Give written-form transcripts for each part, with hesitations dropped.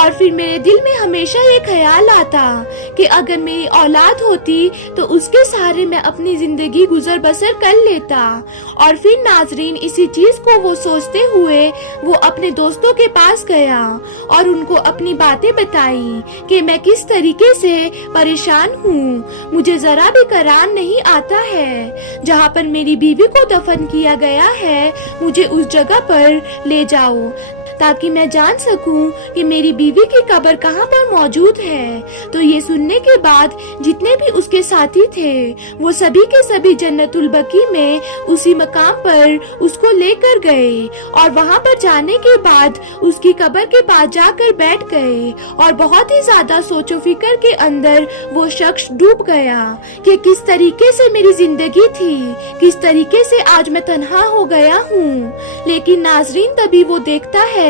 اور پھر میرے دل میں ہمیشہ یہ خیال آتا کہ اگر میری اولاد ہوتی تو اس کے سہارے میں اپنی زندگی گزر بسر کر لیتا۔ اور پھر ناظرین اسی چیز کو وہ سوچتے ہوئے وہ اپنے دوستوں کے پاس گیا اور ان کو اپنی باتیں بتائی کہ میں کس طریقے سے پریشان ہوں، مجھے ذرا بھی قرار نہیں آتا ہے، جہاں پر میری بیوی کو دفن کیا گیا ہے مجھے اس جگہ پر لے جاؤ تاکہ میں جان سکوں کہ میری بیوی کی قبر کہاں پر موجود ہے۔ تو یہ سننے کے بعد جتنے بھی اس کے ساتھی تھے وہ سبھی کے سبھی جنت البقیع میں اسی مقام پر اس کو لے کر گئے اور وہاں پر جانے کے بعد اس کی قبر کے پاس جا کر بیٹھ گئے اور بہت ہی زیادہ سوچ و فکر کے اندر وہ شخص ڈوب گیا کہ کس طریقے سے میری زندگی تھی، کس طریقے سے آج میں تنہا ہو گیا ہوں۔ لیکن ناظرین تبھی وہ دیکھتا ہے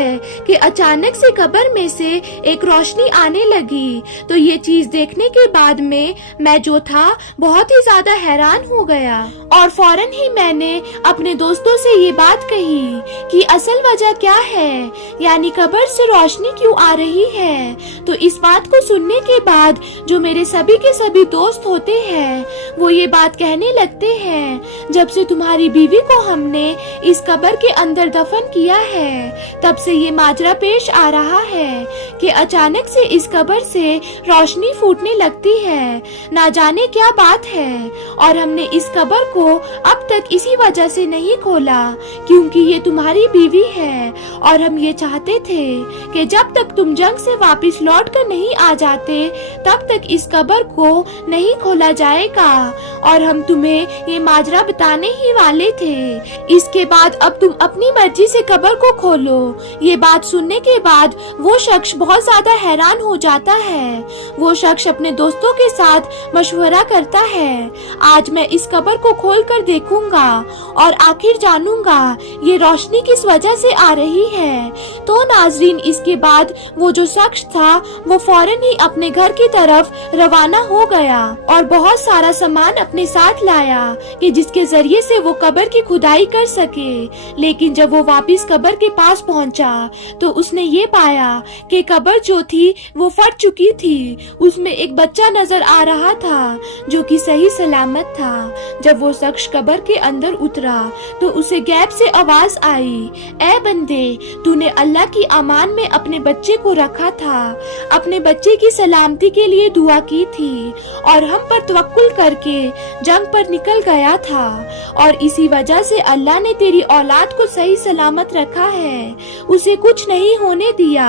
کہ اچانک سے قبر میں سے ایک روشنی آنے لگی۔ تو یہ چیز دیکھنے کے بعد میں جو تھا بہت ہی زیادہ حیران ہو گیا اور فوراً ہی میں نے اپنے دوستوں سے یہ بات کہی کہ اصل وجہ کیا ہے، یعنی قبر سے روشنی کیوں آ رہی ہے۔ تو اس بات کو سننے کے بعد جو میرے سبھی کے سبھی دوست ہوتے ہیں وہ یہ بات کہنے لگتے ہیں جب سے تمہاری بیوی کو ہم نے اس قبر کے اندر دفن کیا ہے تب سے یہ ماجرا پیش آ رہا ہے کہ اچانک سے اس قبر سے روشنی پھوٹنے لگتی ہے، نہ جانے کیا بات ہے۔ اور ہم نے اس قبر کو اب تک اسی وجہ سے نہیں کھولا کیونکہ یہ تمہاری بیوی ہے اور ہم یہ چاہتے تھے کہ جب تک تم جنگ سے واپس لوٹ کر نہیں آ جاتے تب تک اس قبر کو نہیں کھولا جائے گا اور ہم تمہیں یہ ماجرا بتانے ہی والے تھے۔ اس کے بعد اب تم اپنی مرضی سے قبر کو کھولو۔ یہ بات سننے کے بعد وہ شخص بہت زیادہ حیران ہو جاتا ہے۔ وہ شخص اپنے دوستوں کے ساتھ مشورہ کرتا ہے، آج میں اس قبر کو کھول کر دیکھوں گا اور آخر جانوں گا یہ روشنی کس وجہ سے آ رہی ہے۔ تو ناظرین اس کے بعد وہ جو شخص تھا وہ فوراً ہی اپنے گھر کی طرف روانہ ہو گیا اور بہت سارا سامان اپنے ساتھ لایا کہ جس کے ذریعے سے وہ قبر کی کھدائی کر سکے۔ لیکن جب وہ واپس قبر کے پاس پہنچا تو اس نے یہ پایا کہ قبر جو تھی وہ پھٹ چکی تھی، اس میں ایک بچہ نظر آ رہا تھا جو کہ صحیح سلامت تھا۔ جب وہ شخص قبر کے اندر اترا تو اسے غیب سے آواز آئی، اے بندے، تو نے اللہ کی امان میں اپنے بچے کو رکھا تھا، اپنے بچے کی سلامتی کے لیے دعا کی تھی اور ہم پر توکل کر کے جنگ پر نکل گیا تھا اور اسی وجہ سے اللہ نے تیری اولاد کو صحیح سلامت رکھا ہے، اسے کچھ نہیں ہونے دیا،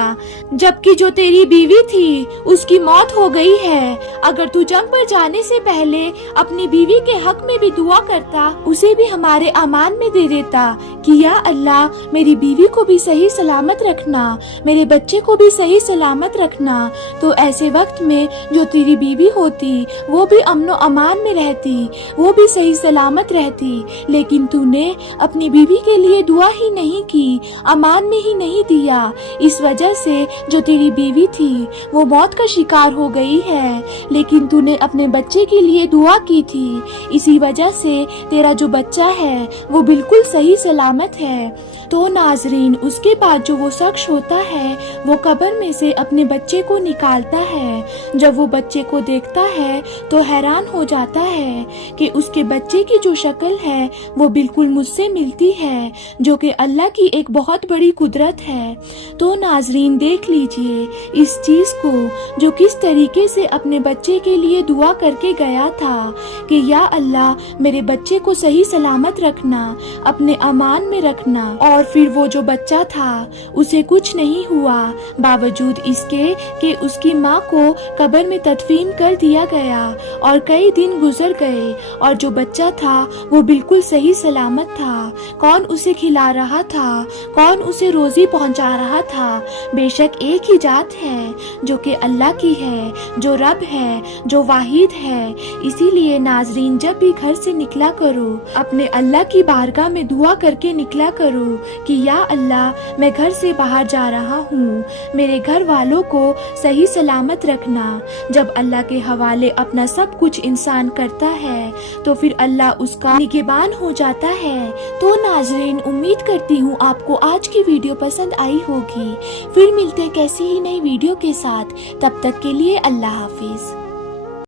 جبکہ جو تیری بیوی تھی اس کی موت ہو گئی ہے۔ اگر تو جنگ پر جانے سے پہلے اپنی بیوی کے حق میں بھی دعا کرتا، اسے بھی ہمارے امان میں دے دیتا کہ یا اللہ میری بیوی کو بھی صحیح سلامت رکھنا، میرے بچے کو بھی صحیح سلامت رکھنا، تو ایسے وقت میں جو تیری بیوی ہوتی وہ بھی امن و امان میں رہتی، وہ بھی صحیح سلامت رہتی۔ لیکن تو نے اپنی بیوی کے لیے دعا ہی نہیں کی، امان میں ہی نہیں دیا، اس وجہ سے جو تیری بیوی تھی وہ موت کا شکار ہو گئی ہے، لیکن تو نے اپنے بچے کے لیے دعا کی تھی، اسی وجہ سے تیرا جو بچہ ہے وہ بالکل صحیح سلامت ہے۔ تو ناظرین اس کے بعد جو وہ شخص ہوتا ہے وہ قبر میں سے اپنے بچے کو نکالتا ہے۔ جب وہ بچے کو دیکھتا ہے تو حیران ہو جاتا ہے کہ اس کے بچے کی جو شکل ہے وہ بالکل مجھ سے ملتی ہے، جو کہ اللہ کی ایک بہت بڑی قدرت ہے۔ تو ناظرین دیکھ لیجئے اس چیز کو، جو کس طریقے سے اپنے بچے کے لیے دعا کر کے گیا تھا کہ یا اللہ میرے بچے کو صحیح سلامت رکھنا، اپنے امان میں رکھنا، اور پھر وہ جو بچہ تھا اسے کچھ نہیں ہوا، باوجود اس کے کہ اس کی ماں کو قبر میں تدفین کر دیا گیا اور کئی دن گزر گئے اور جو بچہ تھا وہ بالکل صحیح سلامت تھا۔ کون اسے کھلا رہا تھا، کون اسے روزی پہنچا رہا تھا؟ بے شک ایک ہی ذات ہے جو کہ اللہ کی ہے، جو رب ہے، جو واحد ہے۔ اسی لیے ناظرین جب بھی گھر سے نکلا کرو اپنے اللہ کی بارگاہ میں دعا کر کے نکلا کرو کہ یا اللہ میں گھر سے باہر جا رہا ہوں، میرے گھر والوں کو صحیح سلامت رکھنا۔ جب اللہ کے حوالے اپنا سب کچھ انسان کرتا ہوتا ہے تو پھر اللہ اس کا نگہبان ہو جاتا ہے۔ تو ناظرین، امید کرتی ہوں آپ کو آج کی ویڈیو پسند آئی ہوگی۔ پھر ملتے کیسی ہی نئی ویڈیو کے ساتھ، تب تک کے لیے اللہ حافظ۔